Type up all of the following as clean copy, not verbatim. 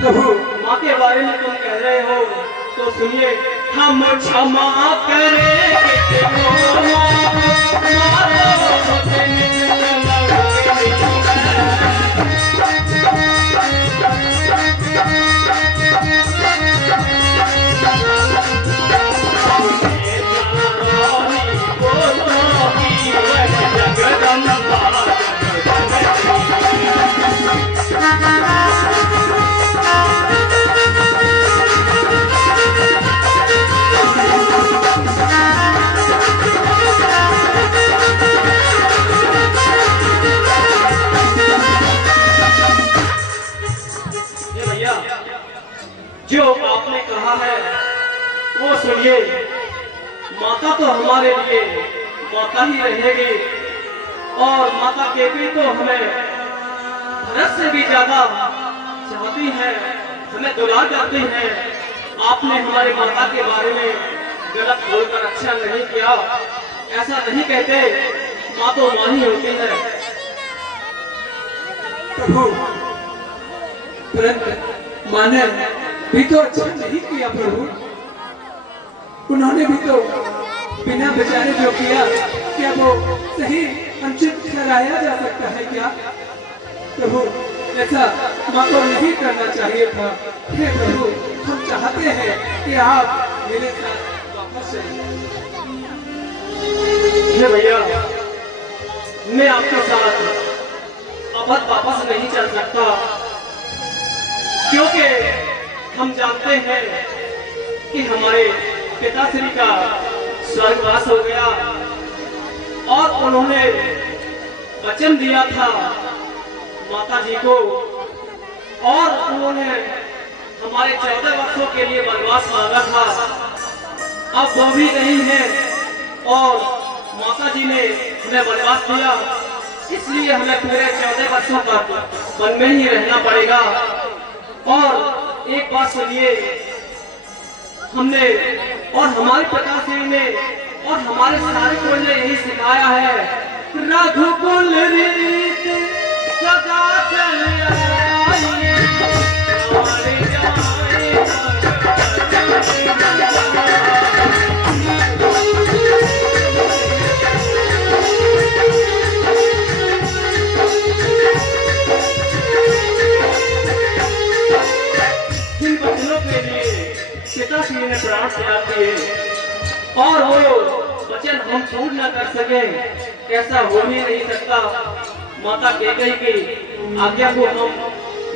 प्रभु माँ के बारे में तुम कह रहे हो तो सुनिए, हम क्षमा करेंगे जो आपने कहा है वो सुनिए। माता तो हमारे लिए माता ही रहेगी और माता के भी तो हमें भरत से भी ज्यादा चाहती है, हमें दुलार करती है। आपने हमारे माता के बारे में गलत बोलकर अच्छा नहीं किया, ऐसा नहीं कहते। माँ तो माँ ही होती है। प्रभु परंतु माँ ने भी तो अच्छा नहीं किया प्रभु। उन्होंने भी तो बिना बेचारे जो किया, क्या वो सही अनुचित ठहराया जा सकता है क्या? प्रभु ऐसा माँ को नहीं करना चाहिए था। हे प्रभु, हम चाहते हैं कि आप मेरे साथ वापस चलिए। भैया, मैं आपके साथ अब वापस नहीं चल सकता, क्योंकि हम जानते हैं कि हमारे पिताश्री का स्वर्गवास हो गया और उन्होंने वचन दिया था माता जी को, और उन्होंने हमारे 14 वर्षों के लिए वनवास मांगा था। अब वो भी नहीं है और माता जी ने हमें वनवास दिया, इसलिए हमें पूरे 14 वर्षों तक वन में ही रहना पड़ेगा। और एक बात सुनिए, हमने और हमारे पिताश्री ने और हमारे सारे कुल ने यही सिखाया है, रघुकुल रीत सदा चल आइए, पिताश्री ने प्राण त्याग दिए और वो वचन हम पूर्ण न कर सके, ऐसा हो ही नहीं सकता। माता कैकेयी की आज्ञा को हम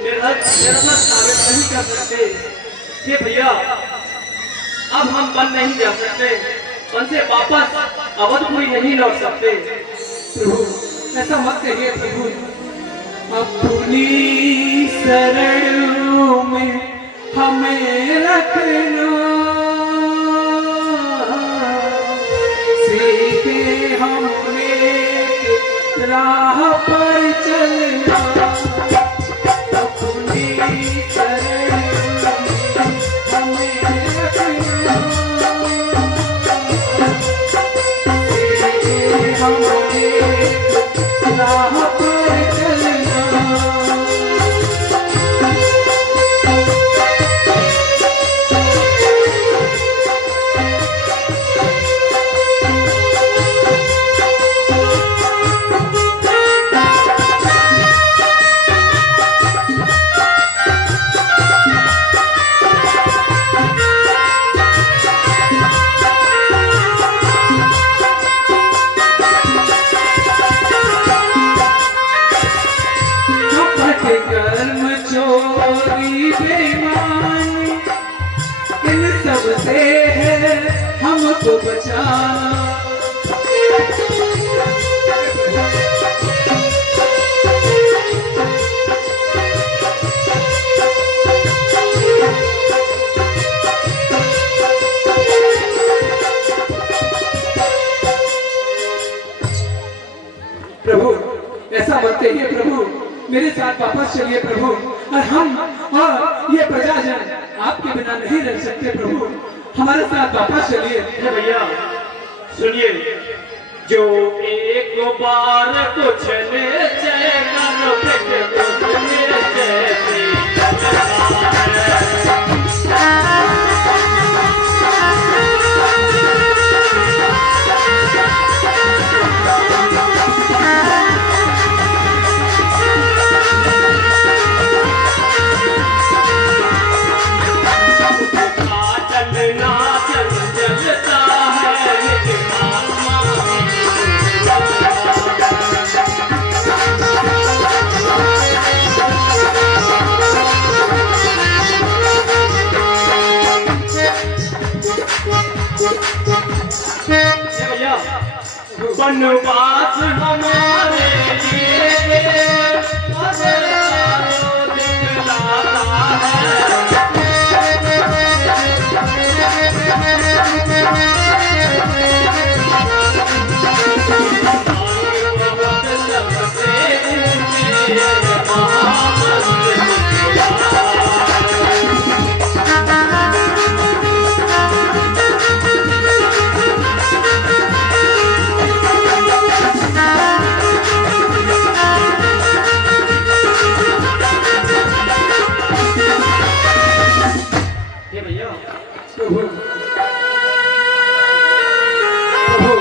निरर्थक साबित नहीं कर सकते। हे भैया, अब हम वन नहीं जा सकते, वन से वापस अवधपुरी नहीं लौट सकते। प्रभु ऐसा मत कहिए प्रभु। अपनी शरण में हमें रखना, सीखे हमने राह पर चलना। अपनी शरण में हमें रखना, सीखे हमने राह पर चलना। कर्म चोरी बेईमानी इन सब से है हमको बचाना। प्रभु ऐसा मत कहिए प्रभु, मेरे साथ वापस चलिए प्रभु। और हम और ये प्रजाजन आपके बिना नहीं रह सकते प्रभु, हमारे साथ वापस चलिए। भैया सुनिए, जो एक बार कुछ ले चैन वनवास हमारे लिए दिखलाता प्रभु प्रभु,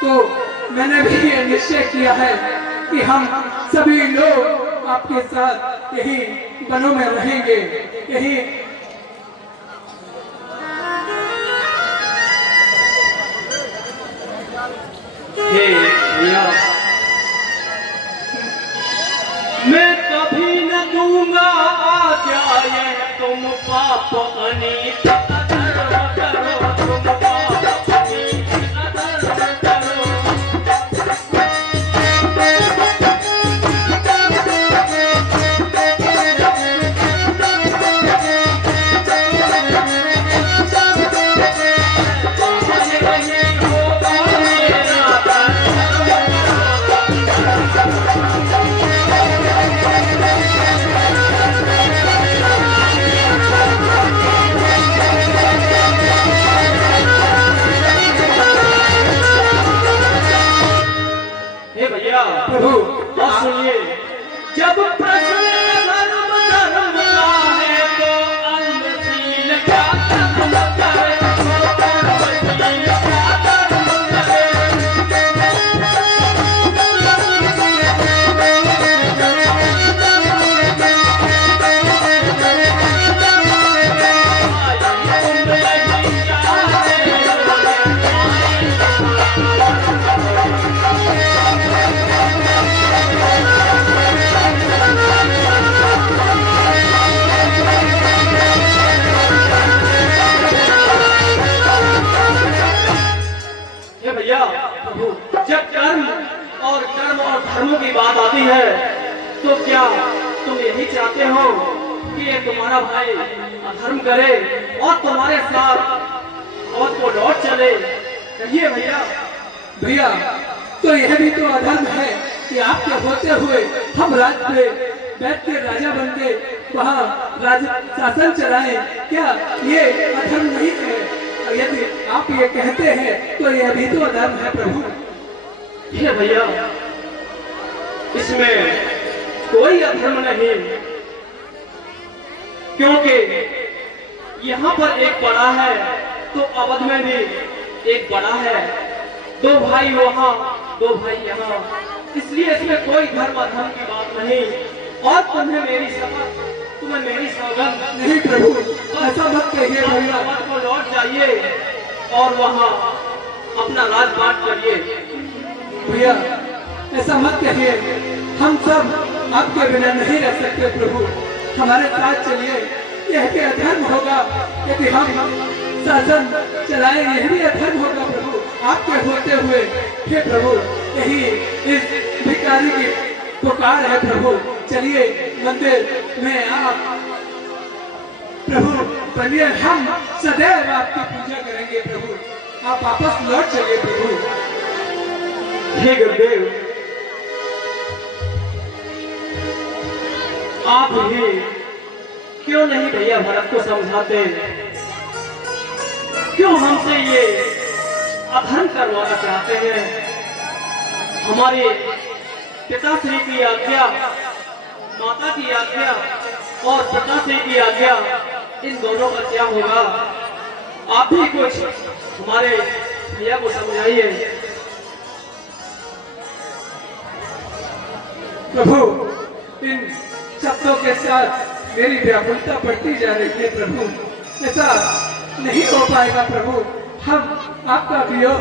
तो मैंने भी ये निश्चय किया है कि हम सभी लोग आपके साथ यही वनों में रहेंगे, यही भैया मैं कभी न दूंगा आज्ञा ये तुम पाप अनीत अधर्म करो, तुम पाप अनीत अधर्म करो। प्रभु और सुनिए, जब प्रश्न धर्म धर्म का है तो अन्नशील क्या धर्म करे, अन्नशील क्या धर्म करे। भैया जब कर्म और धर्मों की बात आती है तो क्या तुम यही चाहते हो कि ये तुम्हारा भाई अधर्म करे और तुम्हारे साथ और को लौट चले? कहिए भैया। भैया, तो यह भी तो अधर्म है कि आपके होते हुए हम राज पे बैठ के राजा बन के वहाँ राज शासन चलाएं, क्या ये अधर्म नहीं है? यदि आप ये कहते हैं तो यह भी तो अधर्म है प्रभु। ये भैया इसमें कोई अधर्म नहीं, क्योंकि यहाँ पर एक बड़ा है तो अवध में भी एक बड़ा है, दो भाई वहाँ दो भाई यहाँ, इसलिए इसमें कोई धर्म अधर्म की बात नहीं। और तुम्हें मेरी शपथ, तुम्हें मेरी सौगंध। नहीं प्रभु, ऐसा मत कहिए भैया। अवध को लौट जाइए और वहाँ अपना राजपाट करिए। भैया ऐसा मत कहिए, हम सब आपके बिना नहीं रह सकते प्रभु, हमारे साथ चलिए। यह भी अधर्म होगा यदि हम शासन चलाएं, यह भी अधर्म होगा प्रभु आपके होते हुए। हे प्रभु, यही इस भिखारी की पुकार है प्रभु। चलिए मंदिर में आप प्रभु बनिए, हम सदैव आपकी पूजा करेंगे प्रभु। आप वापस लौट चलिए प्रभु। हे गुरुदेव, आप ही क्यों नहीं भैया भरत को समझाते, क्यों हमसे ये अधर्म करवाना चाहते हैं? हमारे पिताश्री की आज्ञा, माता की आज्ञा और पिताश्री की आज्ञा, इन दोनों का क्या होगा? आप ही कुछ हमारे भैया को समझाइए। प्रभु, इन शब्दों के साथ मेरी व्याकुलता बढ़ती जा रही है प्रभु। ऐसा नहीं हो पाएगा प्रभु, हम आपका वियोग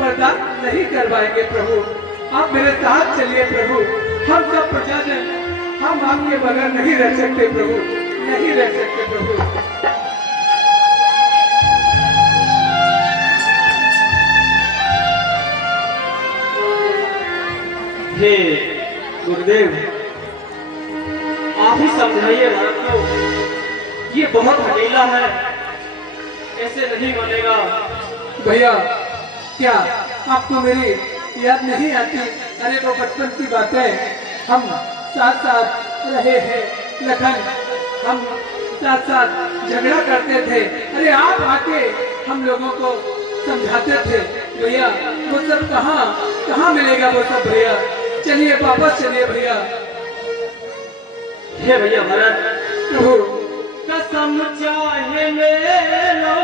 बर्दाश्त नहीं कर पाएंगे प्रभु। आप मेरे साथ चलिए प्रभु। हम सब प्रजाजन, हम आपके बगैर नहीं रह सकते प्रभु, नहीं रह सकते प्रभु। हे गुरुदेव, आप ही समझाइए भरत को, ये बहुत हठीला है, ऐसे नहीं मानेगा। भैया, क्या आपको मेरी याद नहीं आती? अरे वो बचपन की बातें, हम साथ साथ रहे हैं लखन, हम साथ साथ झगड़ा करते थे। अरे आप आके हम लोगों को समझाते थे। भैया वो सब कहाँ मिलेगा वो सब? भैया चलिए वापस चलिए भैया। हे भैया भरत, प्रभु कसम चाहे ले लो,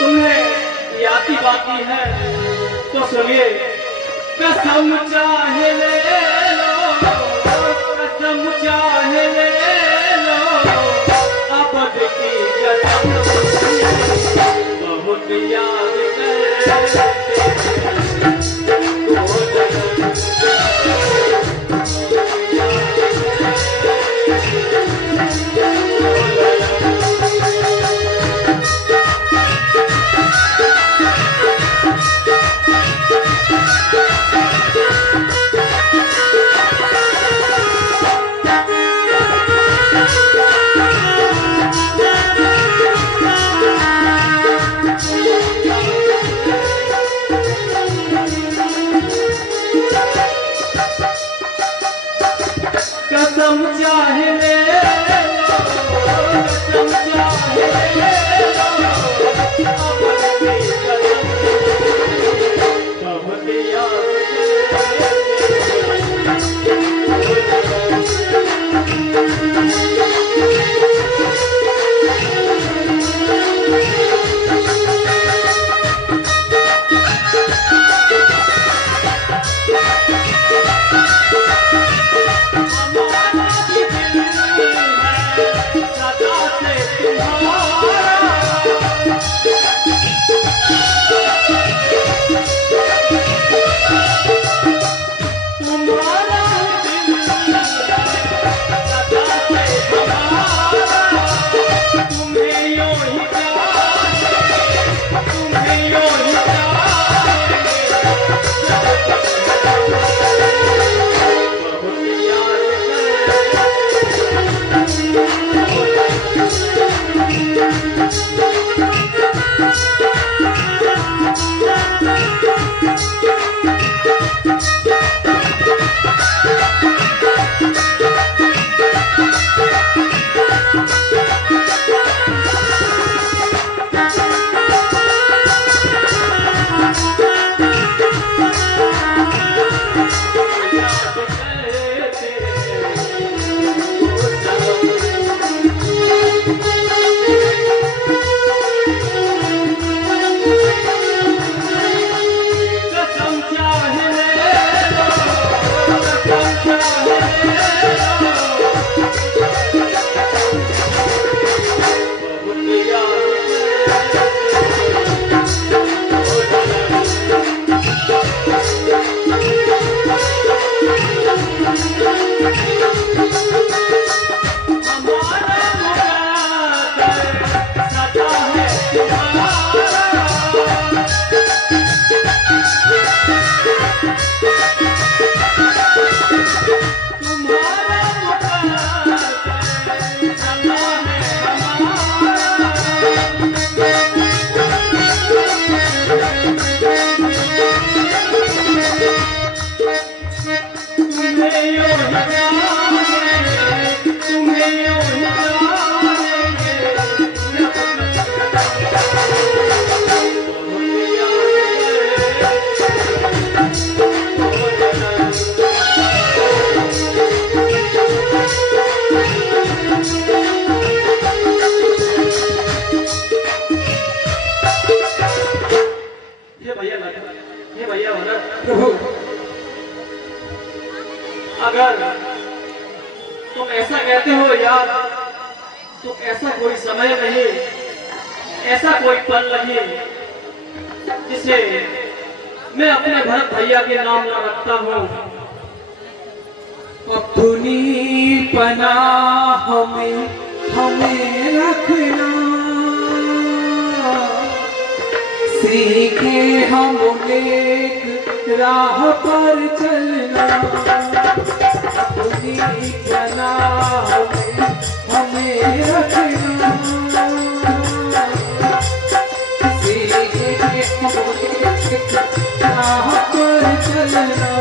तुम्हें याद की बाकी है तो सुनिए। कसम चाहे ले लो, कसम चाहे ले लो, अब की कसम बहुत याद करते कसम चाहे ले लो, कसम चाहे ले लो, अपनी कसम बहुत याद प्रभु, अगर तुम ऐसा कहते हो यार, तो ऐसा कोई समय नहीं, ऐसा कोई पल नहीं जिसे मैं अपने भरत भैया के नाम न रखता हूँ। अपनी पनाह में हमें रखना, सीखे हम नेक राह पर चलना, अपनी पनाह में हमें रखना, राह पर चलना।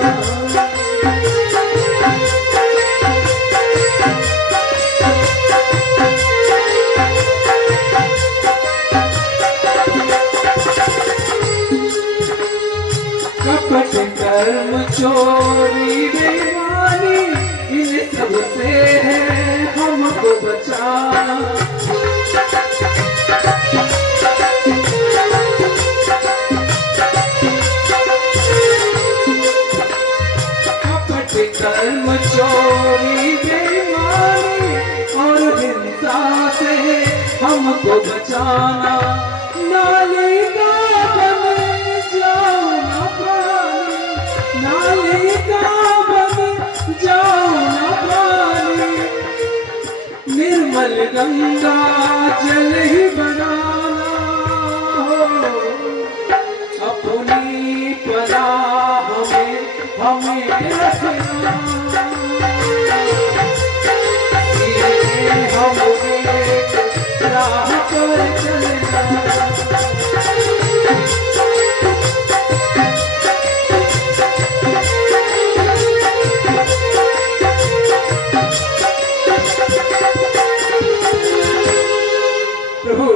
कपट कर्म चोरी बेईमानी इन सब से है हमको बचाना, कपट कर्म चोरी बेईमानी और हिंसा से हमको बचाना। नाले का बन जाओ ना पानी, नाले का बन जाओ ना पानी, निर्मल गंगा जल ही बनाना हो, अपनी पनाह में हमें रखना, हमें राह पर चलना। प्रभु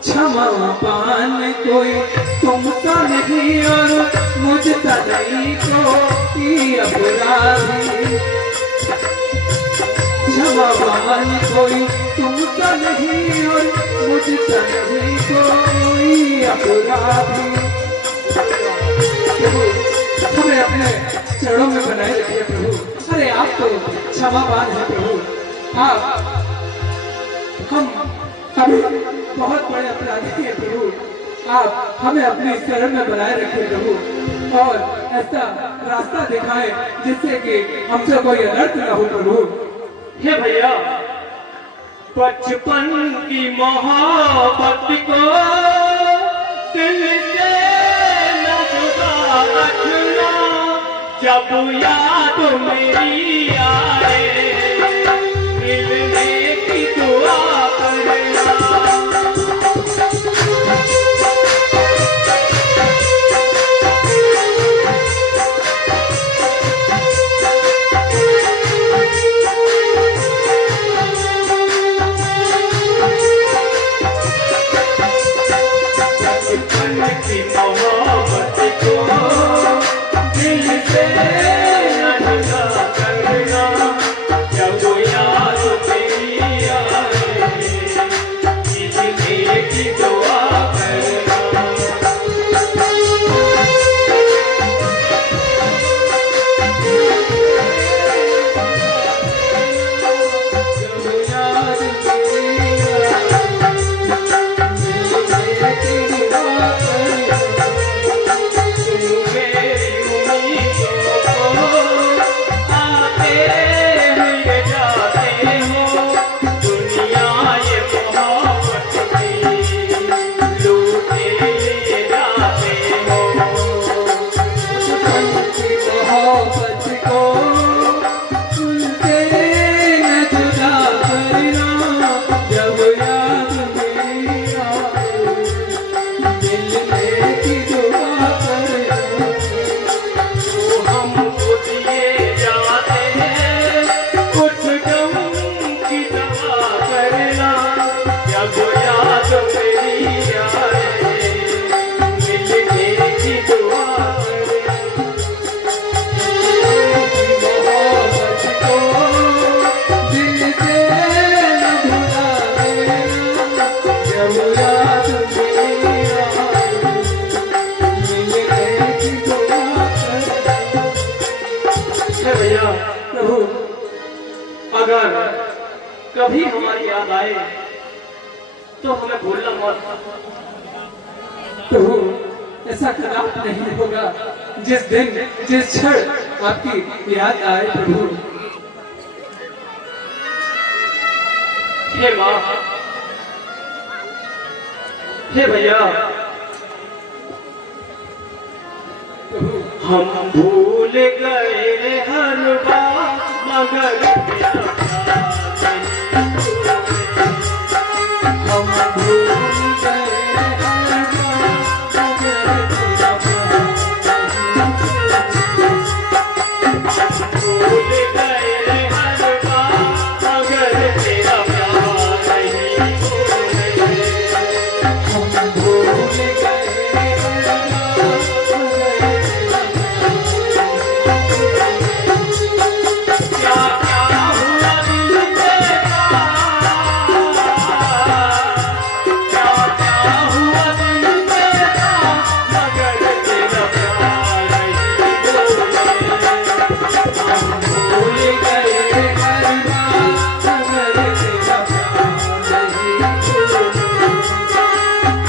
क्षमा पान कोई तुमसा नहीं और मुझसा नहीं कोई अपराधी, क्षमा पान कोई तुमसा नहीं और मुझसा नहीं कोई अपराधी। प्रभु हमें अपने चरणों में बनाए रखिए प्रभु। अरे आप तो क्षमावान हैं प्रभु, आप हम बहुत बड़े अपराधी हैं प्रभु, आप हमें अपने शरण में बनाए रखें प्रभु, और ऐसा रास्ता दिखाएं जिससे कि हमसे कोई अनर्थ न हो प्रभु। हे भैया, बचपन की मोहब्बत को दिल से न जुदा रखना, जब याद मेरी आए मिलने की दुआ करना। अगर कभी हमारी याद आए तो हमें भूलना मत। प्रभु ऐसा कदाप नहीं होगा जिस दिन जिस क्षण आपकी याद आए प्रभु। हे माँ, हे भैया, हम भूल गए हर बात मगर तेरा प्यार नहीं हम भूल गए हर बात मगर तेरा प्यार भूल गए हर बात मगर तेरा प्यार नहीं हम भूल गए हर बात मगर तेरा क्या क्या हुआ दिल तेरा क्या क्या हुआ दिल तेरा मगर तेरा प्यार नहीं हम भूल गए हर बात मगर तेरा प्यार नहीं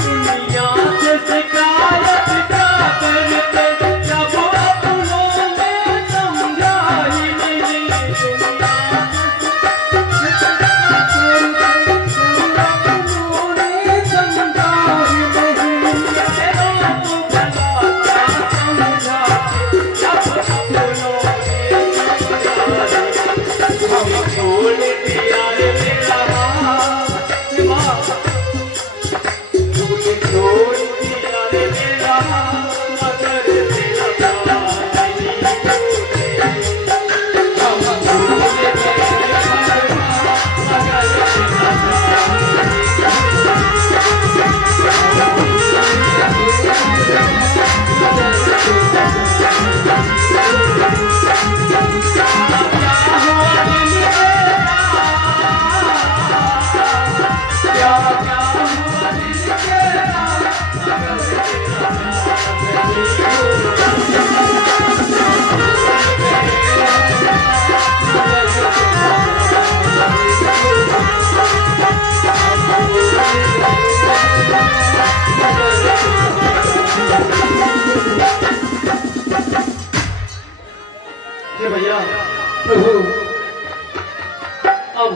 दुनिया से शिकायत क्या करते जब अपनों ने समझा ही नहीं दुनिया भैया प्रभु अब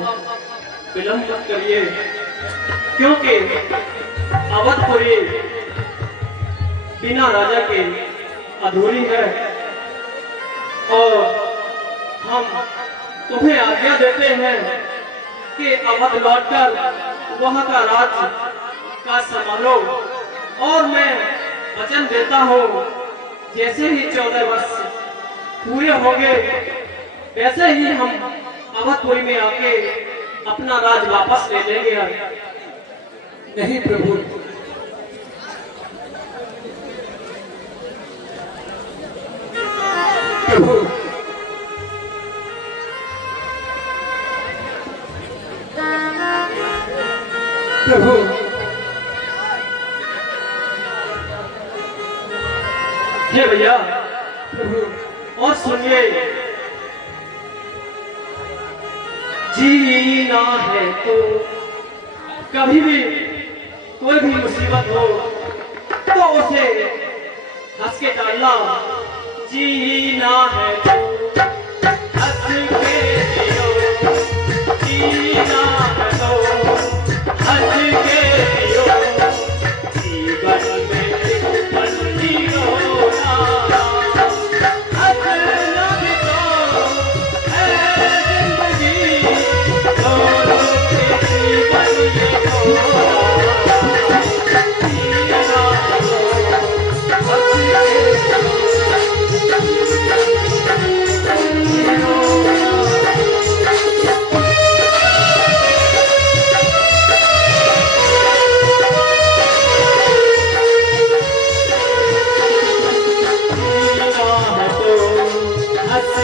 विलंब मत करिए क्योंकि अवधपुरी बिना राजा के अधूरी है और हम तुम्हें आज्ञा देते हैं कि अवध लौटकर वहां का राज का संभालो और मैं वचन देता हूँ जैसे ही 14 वर्ष पूरे होंगे वैसे ही हम अवधपुरी में आके अपना राज वापस ले लेंगे। नहीं प्रभु, प्रभु प्रभु ये भैया प्रभु और सुनिए, जीना है तो कभी भी कोई भी मुसीबत हो तो उसे हंस के टालना। जीना है तो हंस के जियो, जीना है तो हंस के जियो, जीवन में बंदी रोना हंसना भी तो है जिंदगी, दोनों के जीवन ये होना। जीना तो हंस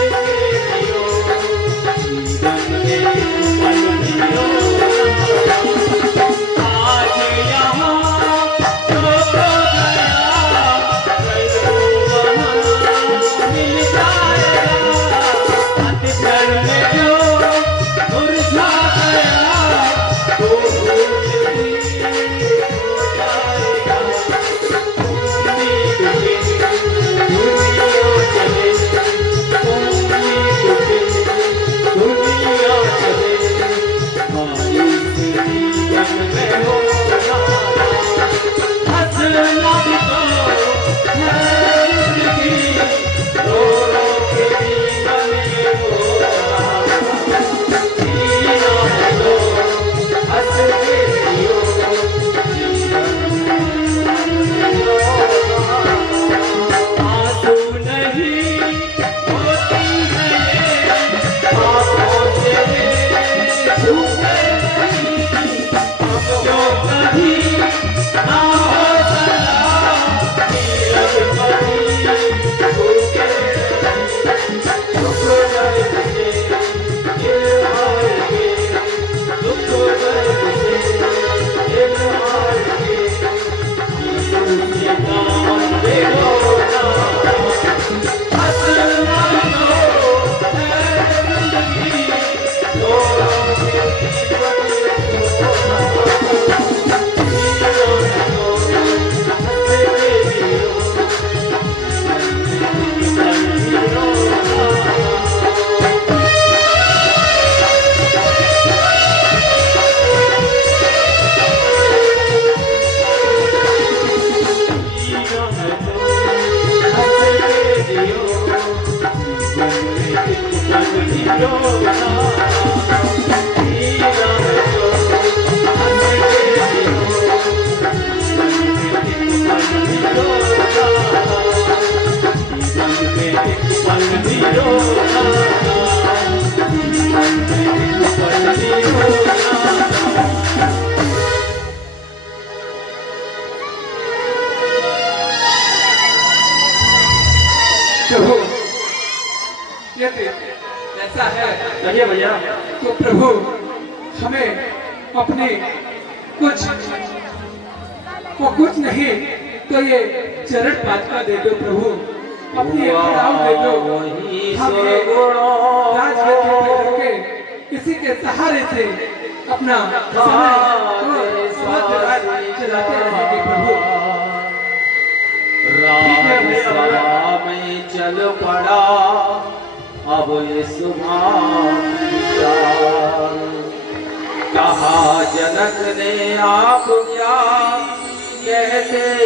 अपने कुछ वो कुछ नहीं तो ये चरण पादुका दे दो प्रभु, अपनी एक राव दे दो। हम ये राजगद्दी पे रखे किसी के सहारे से अपना समय और राज चलाते रहेंगे प्रभु। राम में चल पड़ा अब ये कहा जनक ने आप क्या कहते